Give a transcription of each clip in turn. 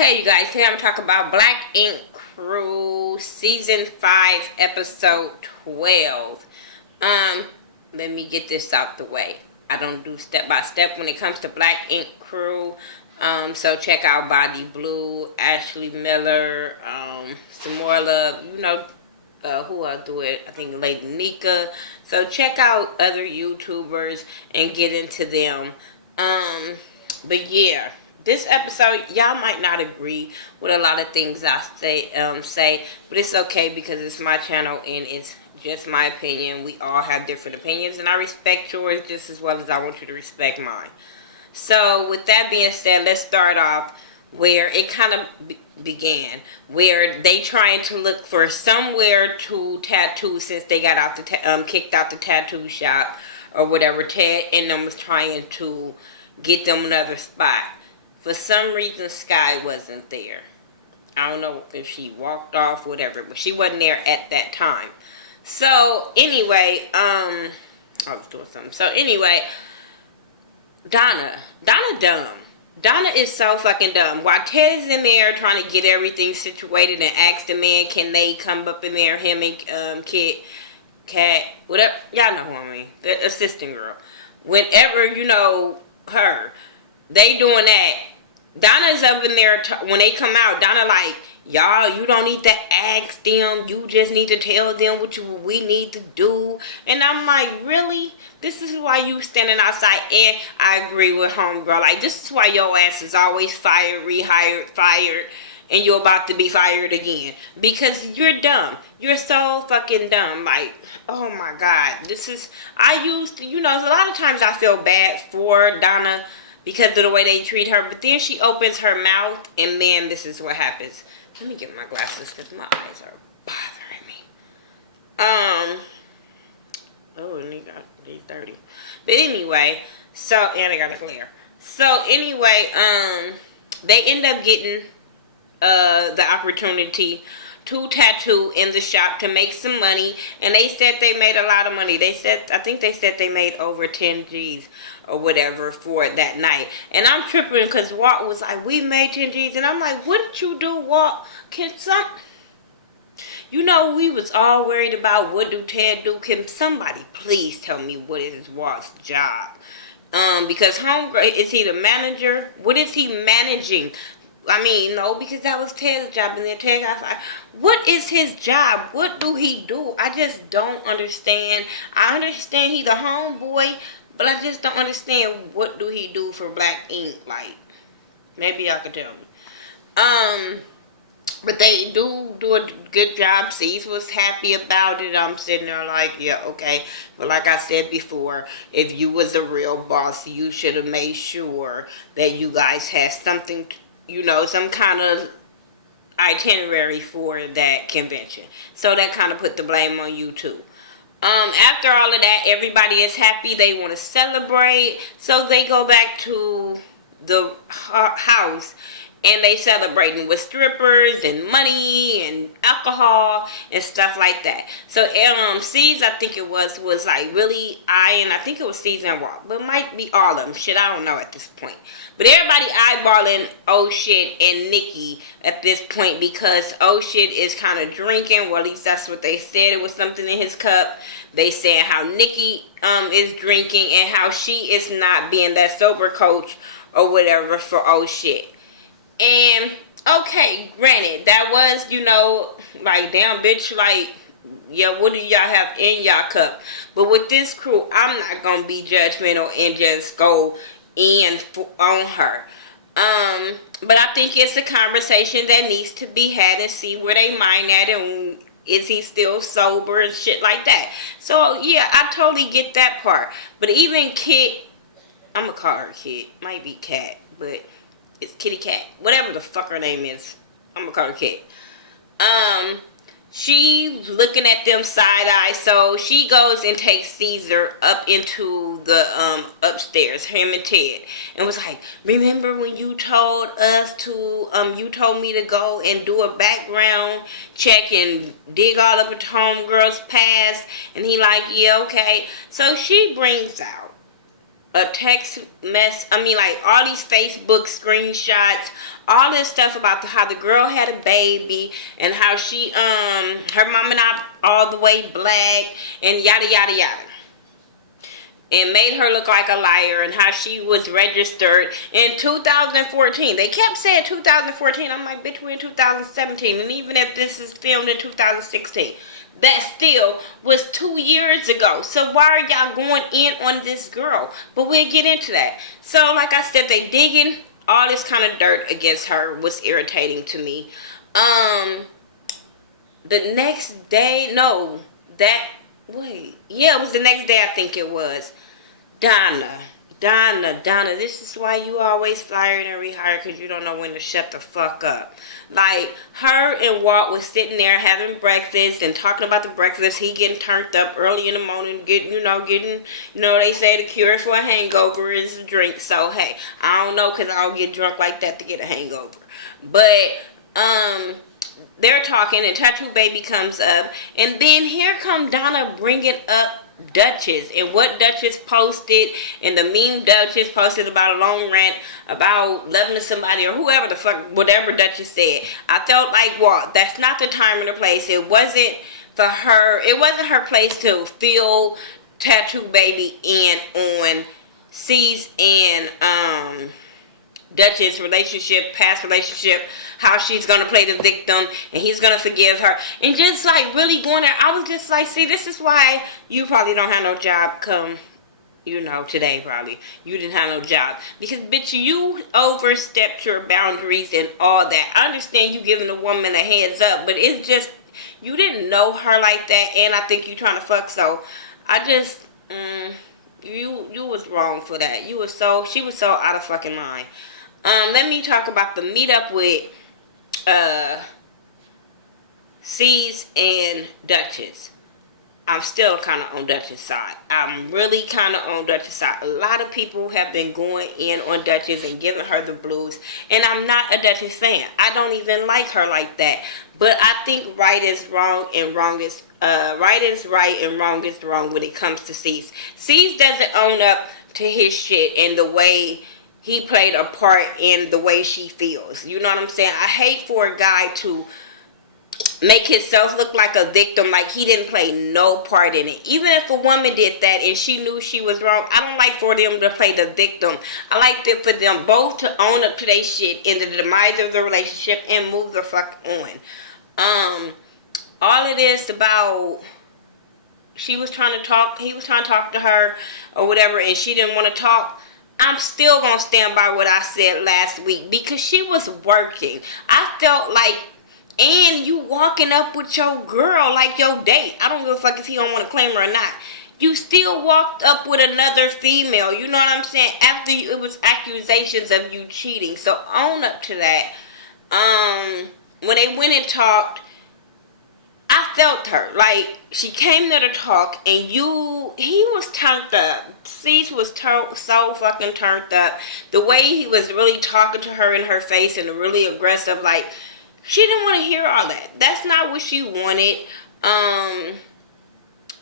Okay, you guys, today I'm talking about Black Ink Crew Season 5, Episode 12. Let me get this out the way. I don't do step by step when it comes to Black Ink Crew. So check out Body Blue, Ashley Miller, some more love, who I'll do it, I think Lady Nika. So check out other YouTubers and get into them. But yeah, this episode, y'all might not agree with a lot of things I say, but it's okay because it's my channel and it's just my opinion. We all have different opinions, and I respect yours just as well as I want you to respect mine. So, with that being said, let's start off where it kind of began, where they trying to look for somewhere to tattoo since they got out kicked out the tattoo shop or whatever. Ted and them was trying to get them another spot. For some reason, Sky wasn't there. I don't know if she walked off, whatever, but she wasn't there at that time. So, anyway, I was doing something. So, anyway, Donna dumb. Donna is so fucking dumb. While Ted's in there trying to get everything situated and ask the man, can they come up in there, him and Cat, whatever, y'all know who I mean, the assistant girl. Whenever, her, they doing that. Donna's up in there, when they come out, Donna like, y'all, you don't need to ask them, you just need to tell them what we need to do. And I'm like, really? This is why you standing outside? And I agree with homegirl, like, this is why your ass is always fired, rehired, fired, and you're about to be fired again. Because you're dumb. You're so fucking dumb. Like, oh my God. A lot of times I feel bad for Donna because of the way they treat her, but then she opens her mouth, and then this is what happens. Let me get my glasses because my eyes are bothering me. And they got 30. But anyway, and I got a glare. So anyway, they end up getting the opportunity to tattoo in the shop to make some money, and they said they made a lot of money. I think they said they made over 10 G's or whatever for that night. And I'm tripping because Walt was like, we made 10 G's, and I'm like, what did you do, Walt? We was all worried about what do Ted do. Can somebody please tell me what is Walt's job? Because homegirl, is he the manager? What is he managing? I mean, no, because that was Ted's job, and then Ted got fired. What is his job? What do he do? I just don't understand. I understand he's a homeboy, but I just don't understand what do he do for Black Ink. Like, maybe y'all could tell me. But they do a good job. Cease was happy about it. I'm sitting there like, yeah, okay. But like I said before, if you was a real boss, you should have made sure that you guys had something, some kind of itinerary for that convention. So that kind of put the blame on you too. After all of that, everybody is happy. They want to celebrate. So they go back to the house, and they celebrating with strippers and money and alcohol and stuff like that. So C's, I think it was like really eyeing, I think it was C's and Walt, but it might be all of them. Shit, I don't know at this point. But everybody eyeballing Oh Shit and Nikki at this point because Oh Shit is kind of drinking. Well, at least that's what they said. It was something in his cup. They said how Nikki is drinking and how she is not being that sober coach or whatever for Oh Shit. And, okay, granted, that was, like, damn, bitch, like, yeah, what do y'all have in y'all cup? But with this crew, I'm not going to be judgmental and just go in on her. But I think it's a conversation that needs to be had and see where they mind at and is he still sober and shit like that. So, yeah, I totally get that part. But even Kit, I'm going to call her Kit, might be Cat, but it's Kitty Cat. Whatever the fuck her name is. I'm gonna call her Kit. She's looking at them side-eye. So she goes and takes Caesar up into the upstairs, him and Ted. And was like, remember when you told us to, you told me to go and do a background check and dig all up into homegirl's past? And he like, yeah, okay. So she brings out a text mess. I mean, like all these Facebook screenshots, all this stuff about how the girl had a baby and how she her mama not all the way black and yada yada yada. And made her look like a liar, and how she was registered in 2014. They kept saying 2014. I'm like, bitch, we're in 2017. And even if this is filmed in 2016, that still was 2 years ago. So why are y'all going in on this girl? But we'll get into that. So like I said, they digging all this kind of dirt against her was irritating to me. The next day, no, that, wait, yeah, it was the next day, I think it was. Donna, this is why you always fired and rehired, because you don't know when to shut the fuck up. Like, her and Walt was sitting there having breakfast and talking about the breakfast. He getting turned up early in the morning, getting, they say the cure for a hangover is a drink. So, hey, I don't know, because I don't get drunk like that to get a hangover. But, they're talking, and Tattoo Baby comes up, and then here come Donna bringing up Duchess, and what Duchess posted, and the meme Duchess posted about a long rant about loving somebody, or whoever the fuck, whatever Duchess said. I felt like, well, that's not the time and the place. It wasn't for her. It wasn't her place to fill Tattoo Baby in on C's and Duchess relationship, past relationship, how she's going to play the victim and he's going to forgive her. And just like really going there, I was just like, see, this is why you probably don't have no job come, today probably. You didn't have no job. Because, bitch, you overstepped your boundaries and all that. I understand you giving a woman a heads up, but it's just, you didn't know her like that, and I think you trying to fuck, so I just, you was wrong for that. She was so out of fucking line. Let me talk about the meetup with C's and Duchess. I'm still kind of on Duchess' side. I'm really kind of on Duchess' side. A lot of people have been going in on Duchess and giving her the blues, and I'm not a Duchess fan. I don't even like her like that. But I think right is wrong and wrong is right is right and wrong is wrong when it comes to C's. C's doesn't own up to his shit and the way he played a part in the way she feels. You know what I'm saying? I hate for a guy to make himself look like a victim, like he didn't play no part in it. Even if a woman did that and she knew she was wrong, I don't like for them to play the victim. I like for them both to own up to their shit in the demise of the relationship and move the fuck on. All it is about, he was trying to talk to her or whatever, and she didn't want to talk. I'm still going to stand by what I said last week because she was working. I felt like, and you walking up with your girl, like your date. I don't give a fuck if he don't want to claim her or not. You still walked up with another female. You know what I'm saying? After it was accusations of you cheating. So own up to that. When they went and talked, I felt her. Like, she came there to talk, and he was turned up. Cease was so fucking turned up. The way he was really talking to her in her face and really aggressive, like, she didn't want to hear all that. That's not what she wanted.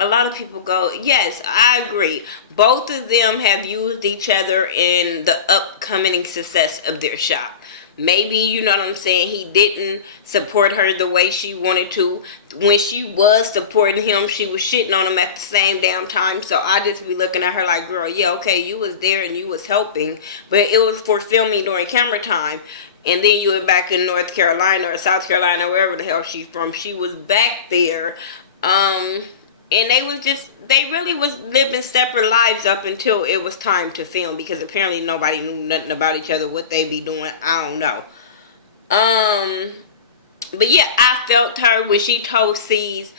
A lot of people go, yes, I agree. Both of them have used each other in the upcoming success of their shop. Maybe, you know what I'm saying, he didn't support her the way she wanted to. When she was supporting him, she was shitting on him at the same damn time. So I just be looking at her like, girl, yeah, okay, you was there and you was helping. But it was for filming during camera time. And then you were back in North Carolina or South Carolina, wherever the hell she's from. She was back there. And they really was living separate lives up until it was time to film, because apparently nobody knew nothing about each other, what they be doing, I don't know. But yeah, I felt her when she told C's,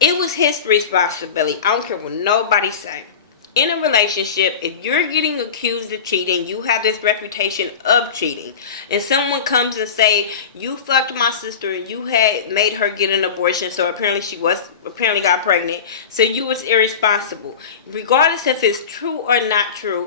it was his responsibility. I don't care what nobody say. In a relationship, if you're getting accused of cheating, you have this reputation of cheating, and someone comes and say, you fucked my sister and you had made her get an abortion, so apparently got pregnant, so you was irresponsible. Regardless if it's true or not true,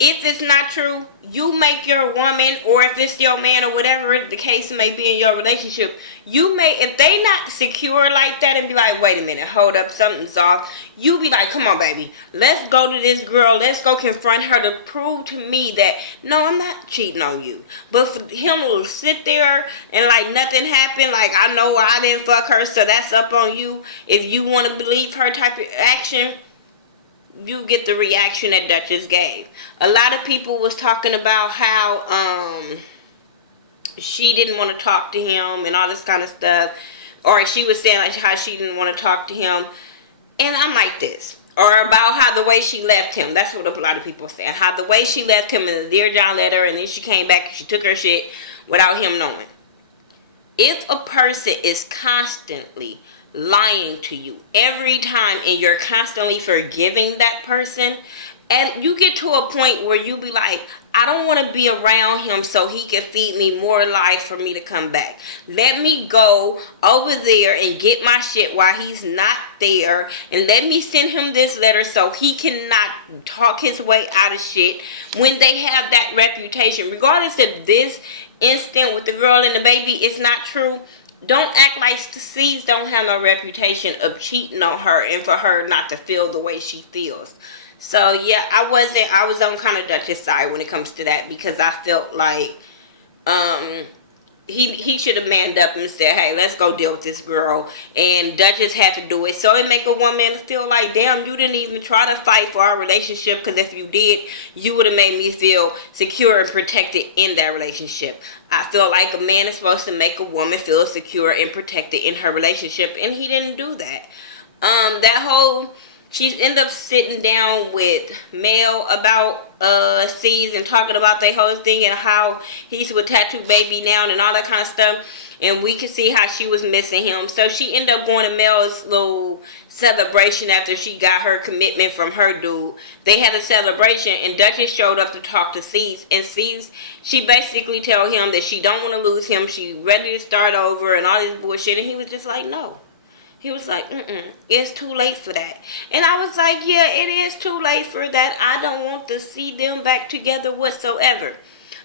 If it's not true, you make your woman, or if it's your man, or whatever the case may be in your relationship, you may, if they not secure like that and be like, wait a minute, hold up, something's off, you be like, come on baby, let's go to this girl, let's go confront her to prove to me that, no, I'm not cheating on you. But for him to sit there and like nothing happened, like, I know I didn't fuck her, so that's up on you. If you want to believe her type of action, you get the reaction that Duchess gave. A lot of people was talking about how she didn't want to talk to him and all this kind of stuff, or she was saying like how she didn't want to talk to him, and I'm like this, or about how the way she left him. That's what a lot of people saying, how the way she left him in the Dear John letter, and then she came back and she took her shit without him knowing. If a person is constantly lying to you every time and you're constantly forgiving that person, and you get to a point where you be like, I don't want to be around him so he can feed me more lies for me to come back. Let me go over there and get my shit while he's not there, and let me send him this letter so he cannot talk his way out of shit when they have that reputation. Regardless if this instant with the girl and the baby is not true, don't act like C's don't have no reputation of cheating on her and for her not to feel the way she feels. So yeah, I was on kind of Dutch's side when it comes to that, because I felt like he should have manned up and said, hey, let's go deal with this girl, and Duchess had to do it. So it make a woman feel like, damn, you didn't even try to fight for our relationship, because if you did, you would have made me feel secure and protected in that relationship. I feel like a man is supposed to make a woman feel secure and protected in her relationship, and he didn't do that. She ended up sitting down with Mel about C's and talking about their whole thing and how he's with Tattoo Baby now and all that kind of stuff. And we could see how she was missing him. So she ended up going to Mel's little celebration after she got her commitment from her dude. They had a celebration, and Duchess showed up to talk to C's. And C's, she basically told him that she don't want to lose him. She ready to start over and all this bullshit. And he was just like, no. He was like, it's too late for that. And I was like, yeah, it is too late for that. I don't want to see them back together whatsoever.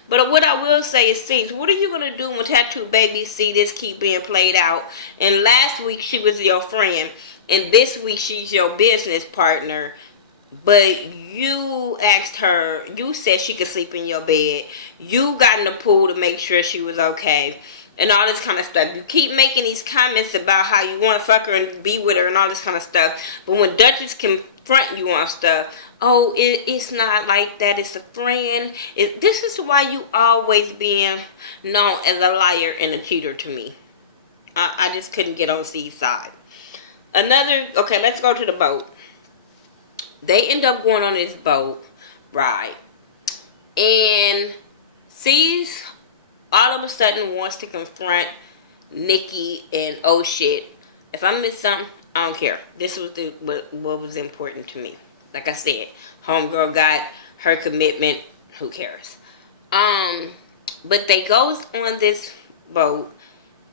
But what I will say is, C's, what are you going to do when Tattoo Baby see this keep being played out? And last week she was your friend, and this week she's your business partner. But you asked her, you said she could sleep in your bed. You got in the pool to make sure she was okay. And all this kind of stuff. You keep making these comments about how you want to fuck her and be with her and all this kind of stuff. But when Duchess confront you on stuff, oh, it's not like that. It's a friend. This is why you always being known as a liar and a cheater to me. I just couldn't get on C's side. Okay, let's go to the boat. They end up going on this boat ride. And C's all of a sudden wants to confront Nikki and oh shit, if I miss something, I don't care. This was what was important to me. Like I said, homegirl got her commitment, who cares? But they goes on this boat,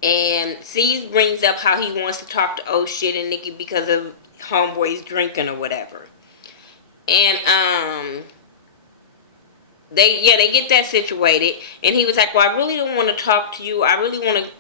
and C's brings up how he wants to talk to oh shit and Nikki because of homeboy's drinking or whatever. And They get that situated, and he was like, well, I really don't want to talk to you. I really want to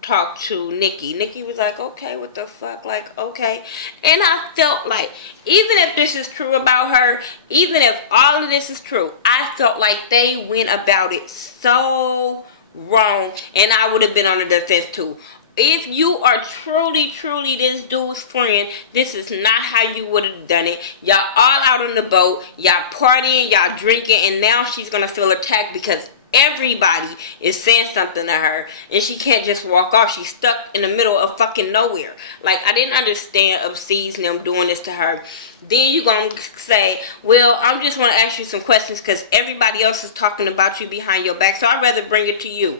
talk to Nikki. Nikki was like, okay, what the fuck? Like, okay. And I felt like, even if this is true about her, even if all of this is true, I felt like they went about it so wrong, and I would have been on the defense too. If you are truly this dude's friend, this is not how you would have done it. Y'all all out on the boat, y'all partying, y'all drinking, and now she's going to feel attacked because everybody is saying something to her, and she can't just walk off. She's stuck in the middle of fucking nowhere. Like, I didn't understand of C's them doing this to her. Then you going to say, well, I'm just going to ask you some questions because everybody else is talking about you behind your back, so I'd rather bring it to you.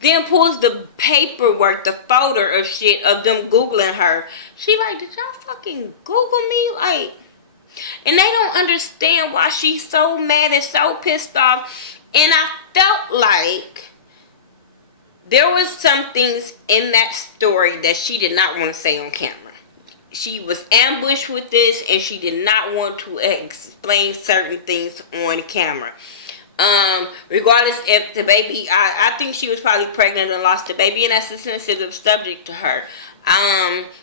Then pulls the paperwork, the folder of shit of them Googling her. She like, did y'all fucking Google me? Like, and they don't understand why she's so mad and so pissed off. And I felt like there was some things in that story that she did not want to say on camera. she was ambushed with this, and she did not want to explain certain things on camera. Regardless if the baby, I think she was probably pregnant and lost the baby, and that's a sensitive subject to her.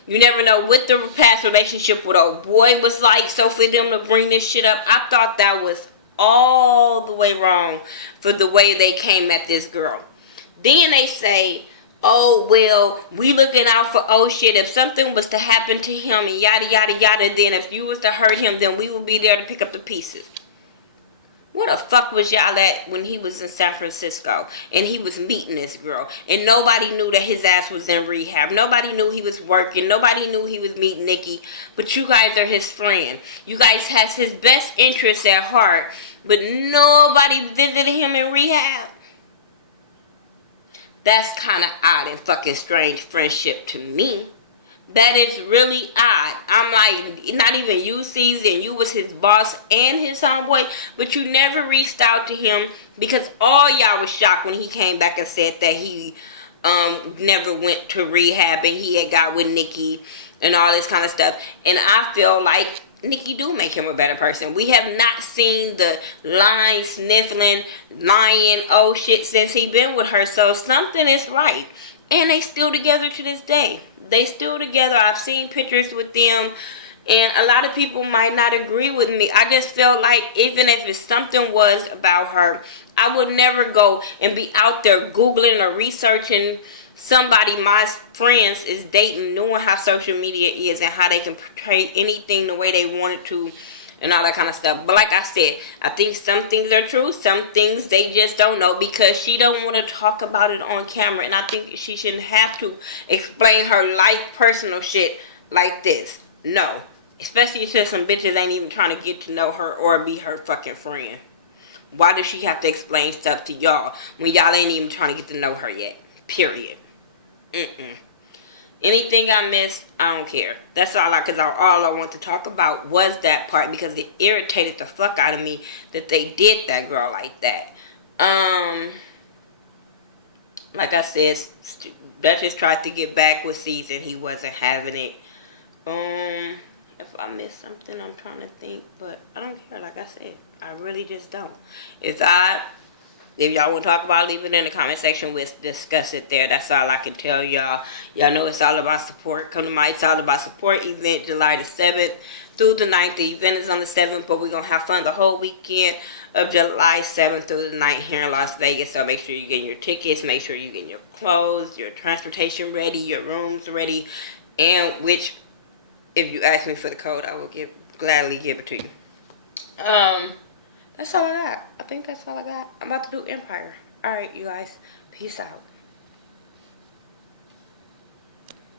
You never know what the past relationship with old boy was like, so for them to bring this shit up, I thought that was all the way wrong for the way they came at this girl. Then they say, oh, well, we looking out for old shit. If something was to happen to him and yada, yada, yada, then if you was to hurt him, then we will be there to pick up the pieces. Where the fuck was y'all at when he was in San Francisco and he was meeting this girl and nobody knew that his ass was in rehab? Nobody knew he was working. Nobody knew he was meeting Nikki. But you guys are his friend. You guys has his best interests at heart, but nobody visited him in rehab. That's kind of odd and fucking strange friendship to me. That is really odd. I'm like, not even you, Season. You was his boss and his homeboy, but you never reached out to him because all y'all was shocked when he came back and said that he never went to rehab and he had got with Nikki and all this kind of stuff. And I feel like Nikki do make him a better person. We have not seen the lying, sniffling, lying, oh shit since he been with her. So something is right. And they still together to this day. They still together. I've seen pictures with them. And a lot of people might not agree with me. I just feel like even if something was about her, I would never go and be out there Googling or researching somebody my friends is dating, knowing how social media is and how they can portray anything the way they want it to and all that kind of stuff. But like I said, I think some things are true, some things they just don't know because she don't want to talk about it on camera, and I think she shouldn't have to explain her life personal shit like this. No. Especially since some bitches ain't even trying to get to know her or be her fucking friend. Why does she have to explain stuff to y'all when y'all ain't even trying to get to know her yet? Period. Anything I missed, I don't care. That's all I want to talk about was that part because it irritated the fuck out of me that they did that girl like that. Like I said, Duchess tried to get back with Season. He wasn't having it. If I missed something, I'm trying to think, but I don't care. Like I said, I really just don't. If y'all want to talk about it, leave it in the comment section. We'll discuss it there. That's all I can tell y'all. Y'all know it's all about support. Come to my It's All About Support event July the 7th through the 9th. The event is on the 7th, but we're going to have fun the whole weekend of July 7th through the 9th here in Las Vegas. So make sure you get your tickets. Make sure you get your clothes, your transportation ready, your rooms ready. And which, if you ask me for the code, I will gladly give it to you. That's all I got. I think that's all I got. I'm about to do Empire. Alright, you guys. Peace out.